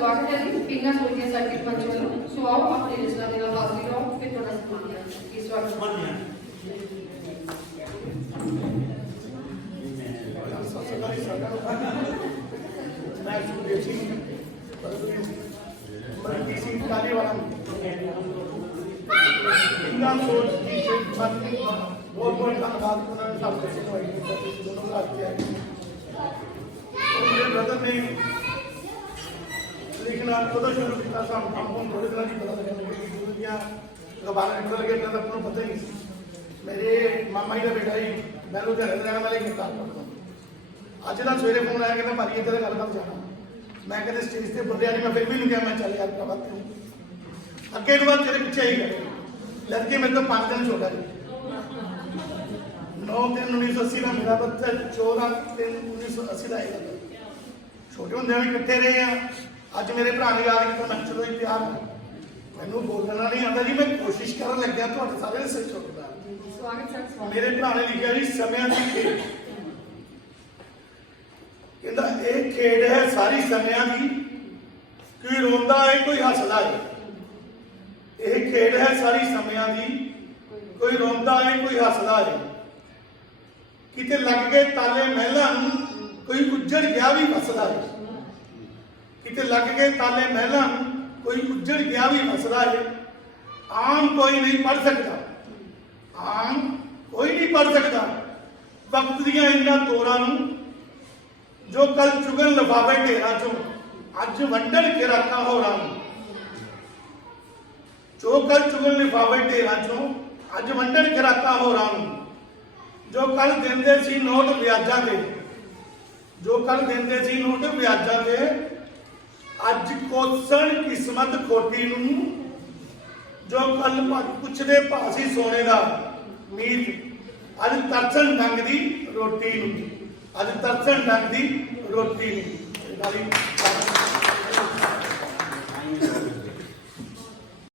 ਸਵਾਗਤ ਹੈ ਜੀ। ਪਿੰਗਾ ਸੋਨੀਆ ਸਰਕਿਟ ਮੰਚ ਵੱਲੋਂ ਸੋ ਆਓ ਆਪਣੇ ਰਿਸ਼ਤਾ ਦੇ ਨਾਲ ਹਾਜ਼ਰ ਰਹੋ ਫਿਰ ਤੁਹਾਡਾ ਸਨਮਾਨ ਕਰਾਂਗੇ ਇਸ ਵਾਰ ਮੈਂ ਸੁਖਦੇਵ ਸਿੰਘ ਮਰਦੀ ਸਿੰਘ ਕਾਲੇ ਵਾਲਾ ਇੰਨਾ ਸੋਚ ਦੀ ਸੰਪਤੀ ਬਹੁਤ ਬਹੁਤ ਧੰਨਵਾਦ ਉਹਨਾਂ ਨੇ ਸਭ ਸਿਖਾਈ ਦਿੱਤਾ ਤੁਸੀਂ ਦੋਨੋਂ ਦਾ ਕੀ ਹੈ ਉਹ ਮੇਰੇ ਬ੍ਰਦਰ ਨੇ ਲਿਖਣਾ ਕਦੋਂ ਸ਼ੁਰੂ ਕੀਤਾ ਸਾਨੂੰ ਕੰਮ ਹੁਣ ਥੋੜੇ ਦਿਨਾਂ ਦੀ ਪਤਾ ਲੱਗਿਆ ਦੀਆਂ ਗਵਾਰਾਂ ਨਿਕਲ ਗਏ ਤਾਂ ਆਪਾਂ ਨੂੰ ਪਤਾ ਹੀ ਮੇਰੇ ਮਾਮਾ ਜੀ ਦਾ ਬੇਟਾ ਹੀ ਮੈਂ ਲੁਧਿਆਣੇ ਦਾ ਰਹਿਣ ਵਾਲਾ ਕਿਤਾਬ ਪੜ੍ਹਦਾ ਅੱਜ ਨਾ ਸਵੇਰੇ ਫੋਨ ਆਇਆ, ਕਹਿੰਦਾ ਭਾਜੀ ਇੱਧਰ ਗੱਲ ਜਾਣਾ ਮੈਂ ਕਹਿੰਦੇ ਸਟੇਜ ਤੇ ਬੋਲਿਆ ਨਹੀਂ ਮੈਂ ਫਿਰ ਵੀ ਨਹੀਂ ਗਿਆ ਮੈਂ ਚੱਲ ਯਾਰ ਕਵਾ ਤੂੰ ਅੱਗੇ ਤੋਂ ਬਾਅਦ ਤੇਰੇ ਪਿੱਛੇ ਹੀ ਗਏ ਲੜਕੇ ਮੇਰੇ ਤੋਂ 5 ਦਿਨ ਛੋਟਾ ਜੀ 9 ਦਿਨ 1980 ਦਾ ਮੇਰਾ ਬੱਚਾ 14 ਦਿਨ 1980 ਦਾ ਹੈਗਾ ਛੋਟੇ ਹੁੰਦੇ ਵੀ ਇਕੱਠੇ ਰਹੇ ਆ। ਅੱਜ ਮੇਰੇ ਭਰਾ ਨੇ ਯਾਦ ਕੀਤਾ ਮੈਂ ਚਲੋ ਪਿਆਰ ਹੈ। ਮੈਨੂੰ ਬੋਲਣਾ ਨਹੀਂ ਆਉਂਦਾ ਜੀ ਮੈਂ ਕੋਸ਼ਿਸ਼ ਕਰਨ ਲੱਗਿਆ ਤੁਹਾਡੇ ਸਾਰੇ ਸਿਰ ਚੁੱਕਦਾ। ਸਵਾਗਤ ਸਰ ਸਵਾਗਤ। ਮੇਰੇ ਭਰਾ ਨੇ ਲਿਖਿਆ ਜੀ ਸਮਿਆਂ ਦੀ ਖੇਡ। ਕਹਿੰਦਾ ਇਹ ਖੇਡ ਹੈ ਸਾਰੀ ਸਮਿਆਂ ਦੀ। ਕੋਈ ਰੋਂਦਾ ਹੈ ਕੋਈ ਹੱਸਦਾ ਹੈ। ਇਹ ਖੇਡ ਹੈ ਸਾਰੀ ਸਮਿਆਂ ਦੀ। ਕੋਈ ਰੋਂਦਾ ਹੈ ਕੋਈ ਹੱਸਦਾ ਹੈ। ਕਿਤੇ ਲੱਗ ਗਏ ਤਾਲੇ ਮਹਿਲਾਂ ਨੂੰ ਕੋਈ ਉੱਜੜ ਗਿਆ ਵੀ ਹੱਸਦਾ ਹੈ। ਕਿਤੇ ਲੱਗ ਗਏ ਤਾਲੇ ਮਹਿਲਾਂ ਨੂੰ, ਕੋਈ ਉੱਜੜ ਗਿਆ ਵੀ ਹੱਸਦਾ ਹੈ ਆਮ ਕੋਈ ਨਹੀਂ ਪੜ ਸਕਦਾ। ਆਮ ਕੋਈ ਨਹੀਂ ਪੜ ਸਕਦਾ। ਵਕਤ ਦੀਆਂ ਇਹਨਾਂ ਤੋੜਾਂ ਨੂੰ ਜੋ ਕੱਲ ਚੁਗਲ ਲਫਾਵੇ ਢੇਰਾਂ ਚੋਂ, ਅੱਜ ਵੰਡਣ ਕੇ ਰੱਖਾਂ ਹੋਰਾਂ ਨੂੰ। ਜੋ ਕੱਲ ਚੁਗਣ ਲਿਫਾਵੇ ਢੇਰਾਂ ਚੋਂ, ਅੱਜ ਵੰਡਣ ਕੇ ਰੱਖਾਂ ਹੋਰਾਂ ਨੂੰ। ਜੋ ਕੱਲ ਦਿੰਦੇ ਸੀ ਨੋਟ ਵਿਆਜਾਂ ਦੇ ਜੋ ਕੱਲ ਦਿੰਦੇ ਸੀ ਨੋਟ ਵਿਆਜਾਂ ਦੇ ਅੱਜ ਕੋਸਣ ਕਿਸਮਤ ਖੋਟੀ ਨੂੰ ਜੋ ਕੱਲ ਪੁੱਛਦੇ ਭਾਸੀ ਸੋਨੇ ਦਾ ਮੀਤ ਅੱਜ ਤਰਸਣ ਡੰਗ ਦੀ ਰੋਟੀ ਨੂੰ। ਅੱਜ ਤਰਸਣ ਡੰਗ ਦੀ ਰੋਟੀ ਨੂੰ।